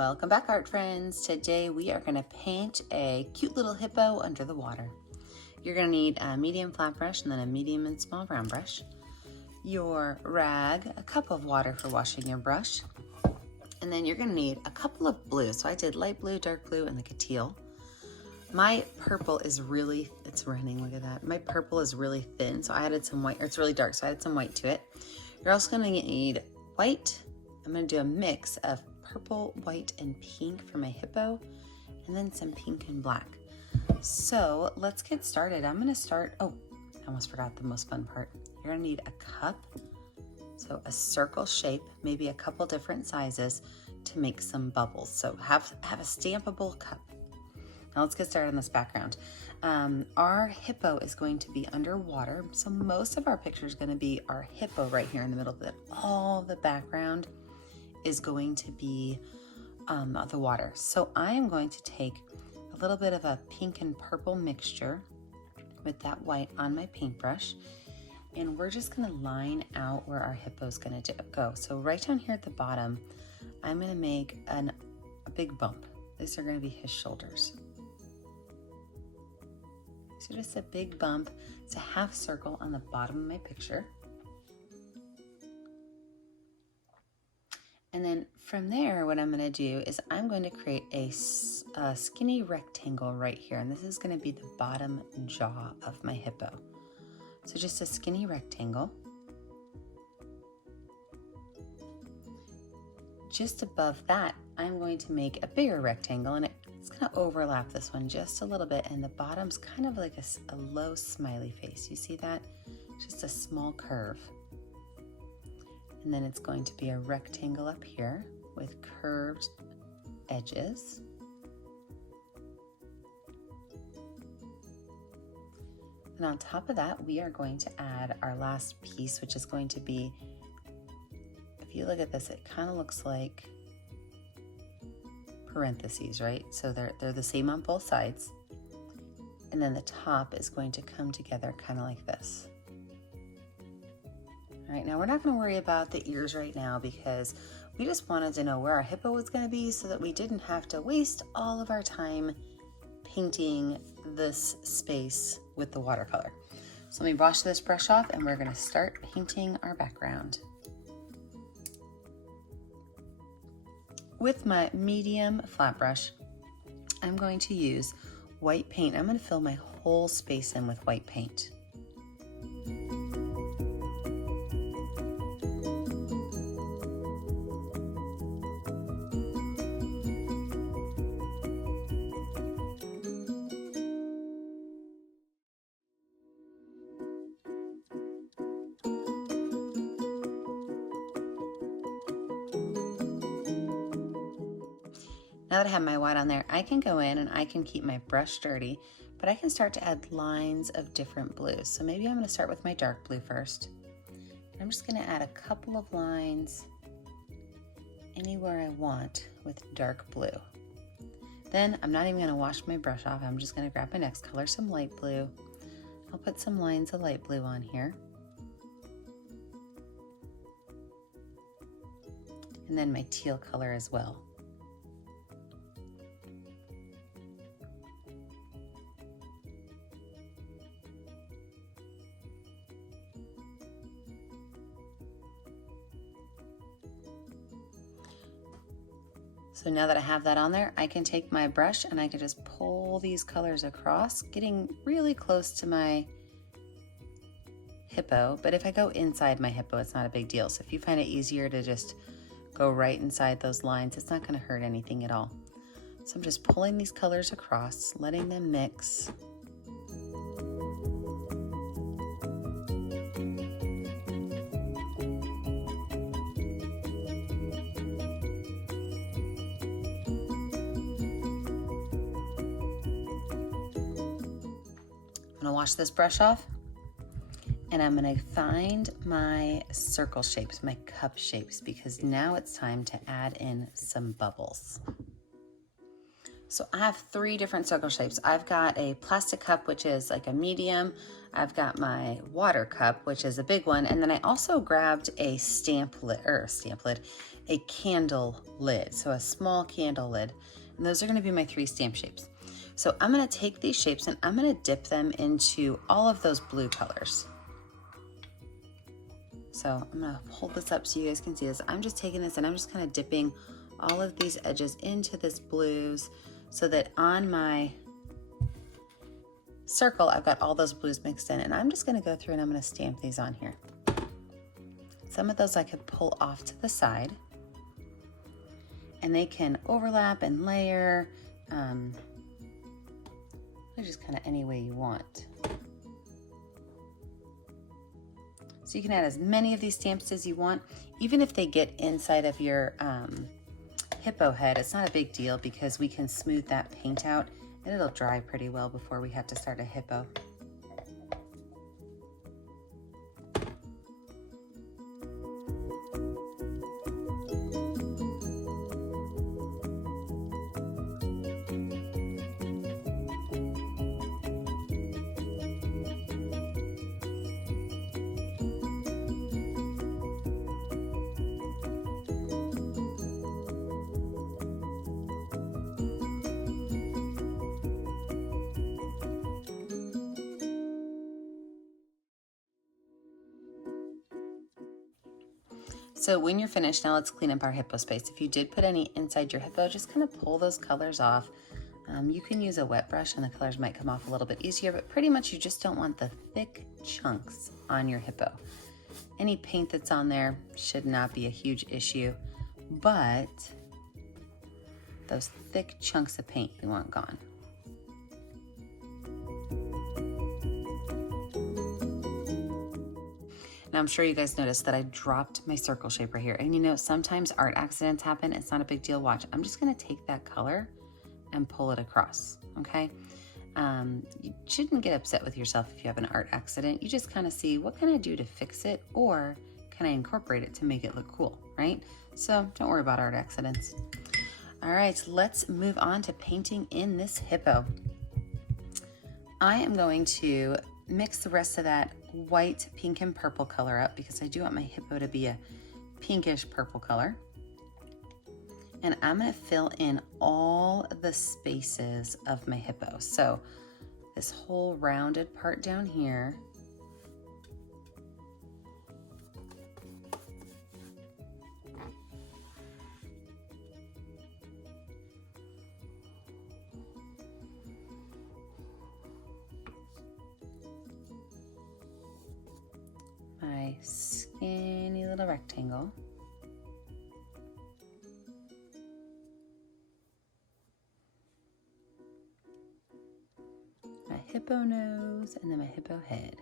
Welcome back, art friends. Today we are going to paint a cute little hippo under the water. You're going to need a medium flat brush and then a medium and small round brush, your rag, a cup of water for washing your brush, and then you're going to need a couple of blues. So I did light blue, dark blue, and like a teal. My purple is really, it's running, look at that. My purple is really thin, so I added some white, or it's really dark, so I added some white to it. You're also going to need white. I'm going to do a mix of purple, white, and pink for my hippo, and then some pink and black. So let's get started. I'm going to start, oh, I almost forgot the most fun part. You're going to need a cup, so a circle shape, maybe a couple different sizes to make some bubbles. So have a stampable cup. Now let's get started on this background. Our hippo is going to be underwater, so most of our picture is going to be our hippo right here in the middle of it. All the background is going to be the water. So I am going to take a little bit of a pink and purple mixture with that white on my paintbrush, and we're just going to line out where our hippo is going to go. So right down here at the bottom, I'm going to make a big bump. These are going to be his shoulders. So just a big bump. It's a half circle on the bottom of my picture. And then from there, what I'm going to do is I'm going to create a skinny rectangle right here. And this is going to be the bottom jaw of my hippo. So just a skinny rectangle. Just above that, I'm going to make a bigger rectangle, and it's going to overlap this one just a little bit, and the bottom's kind of like a low smiley face. You see that? Just a small curve. And then it's going to be a rectangle up here with curved edges. And on top of that, we are going to add our last piece, which is going to be, if you look at this, it kind of looks like parentheses, right? So they're the same on both sides. And then the top is going to come together kind of like this. All right, now we're not going to worry about the ears right now because we just wanted to know where our hippo was going to be so that we didn't have to waste all of our time painting this space with the watercolor. So let me wash this brush off and we're going to start painting our background. With my medium flat brush, I'm going to use white paint. I'm going to fill my whole space in with white paint. Now that I have my white on there, I can go in and I can keep my brush dirty, but I can start to add lines of different blues. So maybe I'm going to start with my dark blue first. And I'm just going to add a couple of lines anywhere I want with dark blue. Then I'm not even going to wash my brush off. I'm just going to grab my next color, some light blue. I'll put some lines of light blue on here. And then my teal color as well. So now that I have that on there, I can take my brush and I can just pull these colors across, getting really close to my hippo. But if I go inside my hippo, it's not a big deal. So if you find it easier to just go right inside those lines, it's not going to hurt anything at all. So I'm just pulling these colors across, letting them mix. I'm gonna wash this brush off and I'm gonna find my circle shapes, my cup shapes, because now it's time to add in some bubbles. So I have 3 different circle shapes. I've got a plastic cup, which is like a medium. I've got my water cup, which is a big one. And then I also grabbed a a candle lid, so a small candle lid. And those are going to be my 3 stamp shapes. So I'm going to take these shapes and I'm going to dip them into all of those blue colors. So I'm going to hold this up so you guys can see this. I'm just taking this and I'm just kind of dipping all of these edges into this blues so that on my circle I've got all those blues mixed in, and I'm just going to go through and I'm going to stamp these on here. Some of those I could pull off to the side and they can overlap and layer. They're just kind of any way you want. So you can add as many of these stamps as you want. Even if they get inside of your hippo head, it's not a big deal because we can smooth that paint out and it'll dry pretty well before we have to start a hippo. So when you're finished, now let's clean up our hippo space. If you did put any inside your hippo, just kind of pull those colors off. You can use a wet brush and the colors might come off a little bit easier, but pretty much you just don't want the thick chunks on your hippo. Any paint that's on there should not be a huge issue, but those thick chunks of paint we want gone. Now I'm sure you guys noticed that I dropped my circle shape right here. And you know, sometimes art accidents happen. It's not a big deal. Watch, I'm just gonna take that color and pull it across, okay? You shouldn't get upset with yourself if you have an art accident. You just kind of see, what can I do to fix it? Or can I incorporate it to make it look cool, right? So don't worry about art accidents. All right, let's move on to painting in this hippo. I am going to mix the rest of that white, pink, and purple color up because I do want my hippo to be a pinkish purple color. And I'm going to fill in all the spaces of my hippo. So this whole rounded part down here. My skinny little rectangle. My hippo nose, and then my hippo head.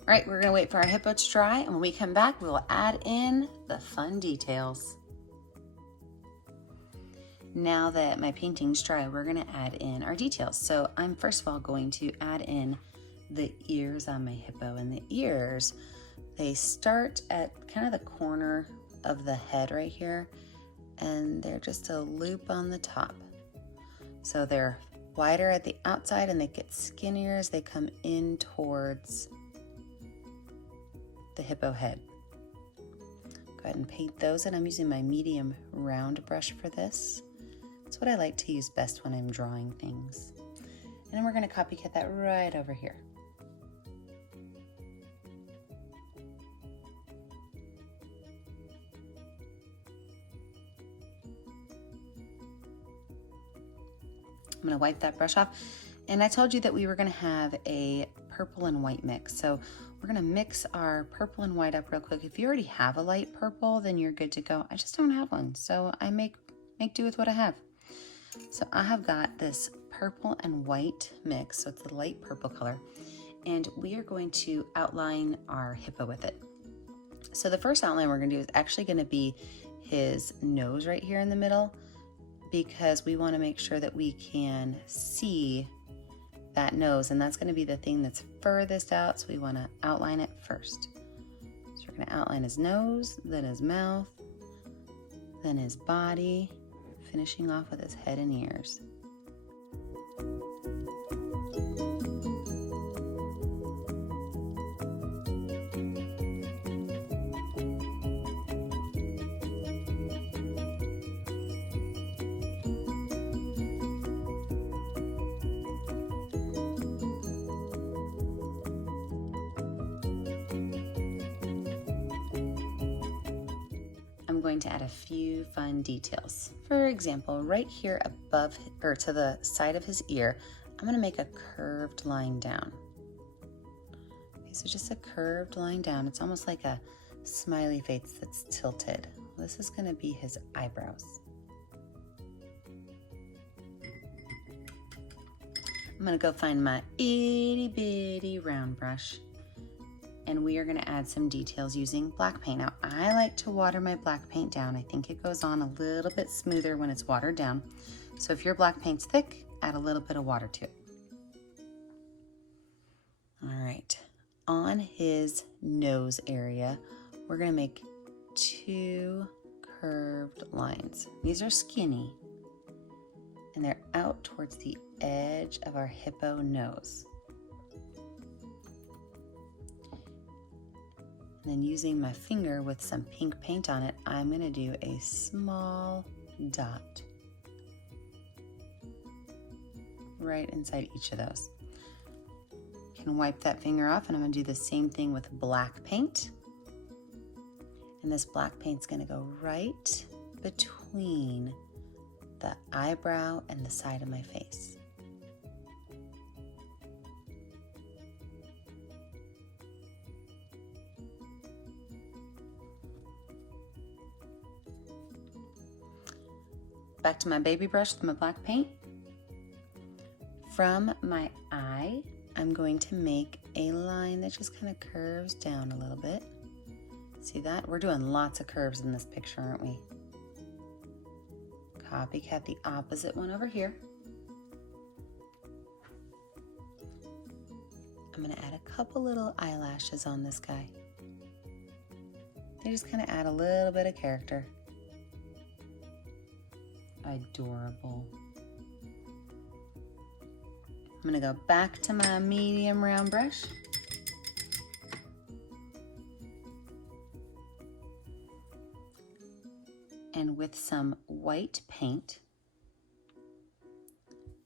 All right, we're gonna wait for our hippo to dry, and when we come back, we'll add in the fun details. Now that my painting's dry, we're gonna add in our details. So I'm first of all going to add in the ears on my hippo, and the ears, they start at kind of the corner of the head right here, and they're just a loop on the top. So they're wider at the outside and they get skinnier as they come in towards the hippo head. Go ahead and paint those, and I'm using my medium round brush for this. It's what I like to use best when I'm drawing things. And then we're going to copycat that right over here. I'm going to wipe that brush off. And I told you that we were going to have a purple and white mix. So we're going to mix our purple and white up real quick. If you already have a light purple, then you're good to go. I just don't have one, so I make do with what I have. So I have got this purple and white mix, so it's the light purple color, and we are going to outline our hippo with it. So the first outline we're going to do is actually going to be his nose right here in the middle. because we want to make sure that we can see that nose, and that's going to be the thing that's furthest out, so we want to outline it first. So we're going to outline his nose, then his mouth, then his body, finishing off with his head and ears. I'm going to add a few fun details. For example, right here above, or to the side of his ear, I'm going to make a curved line down. Okay, so just a curved line down. It's almost like a smiley face that's tilted. This is going to be his eyebrows. I'm going to go find my itty bitty round brush, and we are going to add some details using black paint. Now, I like to water my black paint down. I think it goes on a little bit smoother when it's watered down. So if your black paint's thick, add a little bit of water to it. All right, on his nose area, we're going to make 2 curved lines. These are skinny, and they're out towards the edge of our hippo nose. And then using my finger with some pink paint on it, I'm going to do a small dot right inside each of those. You can wipe that finger off, and I'm going to do the same thing with black paint. And this black paint's going to go right between the eyebrow and the side of my face. Back to my baby brush with my black paint. From my eye, I'm going to make a line that just kind of curves down a little bit. See that? We're doing lots of curves in this picture, aren't we? Copycat the opposite one over here. I'm going to add a couple little eyelashes on this guy. They just kind of add a little bit of character. Adorable. I'm going to go back to my medium round brush. And with some white paint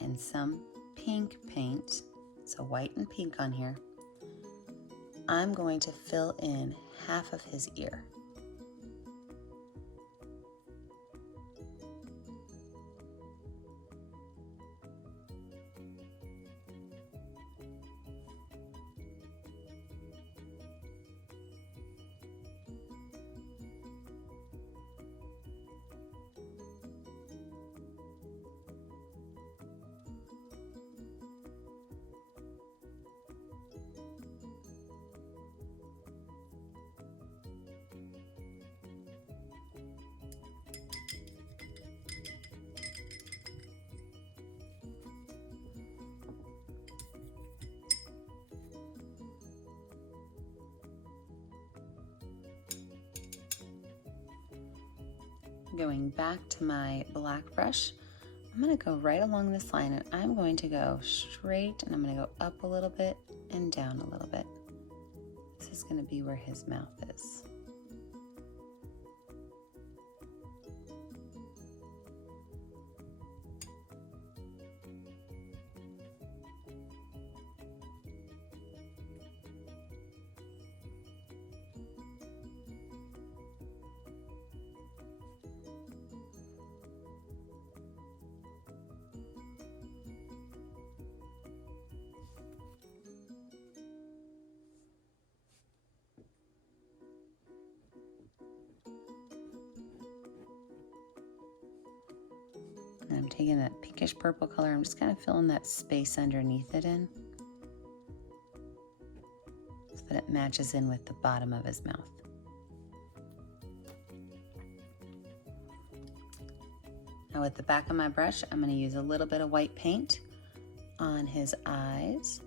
and some pink paint, so white and pink on here, I'm going to fill in half of his ear. Going back to my black brush, I'm going to go right along this line, and I'm going to go straight, and I'm going to go up a little bit and down a little bit. This is going to be where his mouth is. And I'm taking that pinkish purple color, I'm just kind of filling that space underneath it in so that it matches in with the bottom of his mouth. Now Now with the back of my brush, I'm going to use a little bit of white paint on his eyes.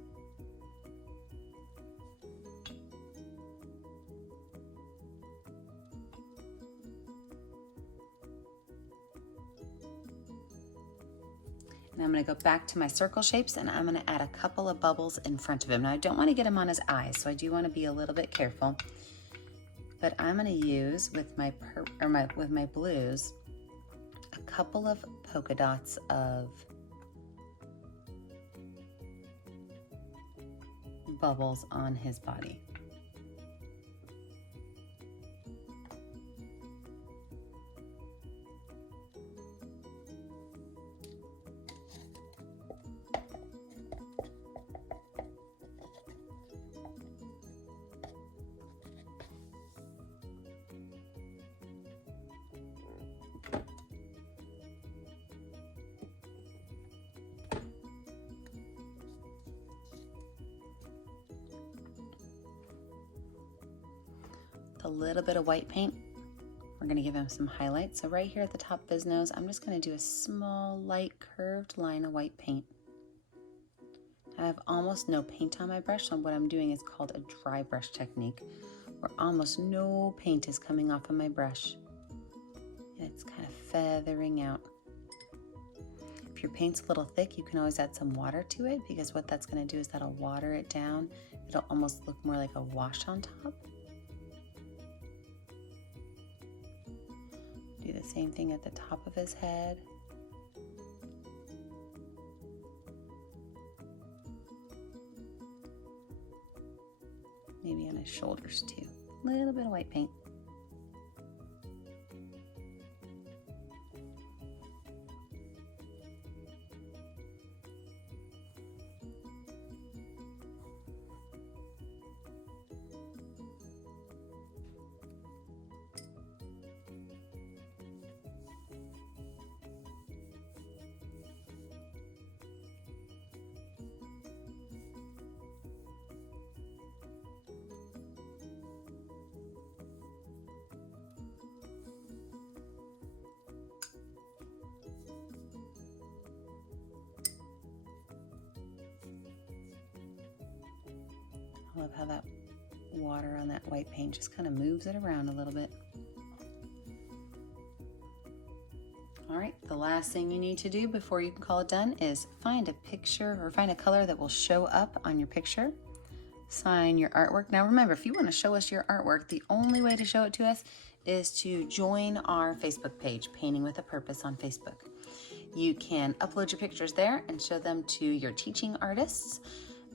And I'm going to go back to my circle shapes and I'm going to add a couple of bubbles in front of him. Now I don't want to get him on his eyes, so I do want to be a little bit careful. But I'm going to use with my blues a couple of polka dots of bubbles on his body. A little bit of white paint, we're going to give him some highlights. So right here at the top of his nose, I'm just going to do a small light curved line of white paint. I have almost no paint on my brush, so what I'm doing is called a dry brush technique, where almost no paint is coming off of my brush. And it's kind of feathering out. If your paint's a little thick, you can always add some water to it, because what that's going to do is that'll water it down. It'll almost look more like a wash on top. Do the same thing at the top of his head. Maybe on his shoulders too. A little bit of white paint. I love how that water on that white paint just kind of moves it around a little bit. All right, the last thing you need to do before you can call it done is find a picture or find a color that will show up on your picture. Sign your artwork. Now remember, if you want to show us your artwork, the only way to show it to us is to join our Facebook page, Painting with a Purpose on Facebook. You can upload your pictures there and show them to your teaching artists.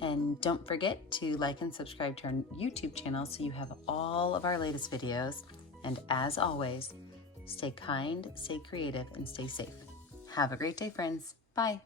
And don't forget to like and subscribe to our YouTube channel so you have all of our latest videos. And as always, stay kind, stay creative, and stay safe. Have a great day, friends. Bye.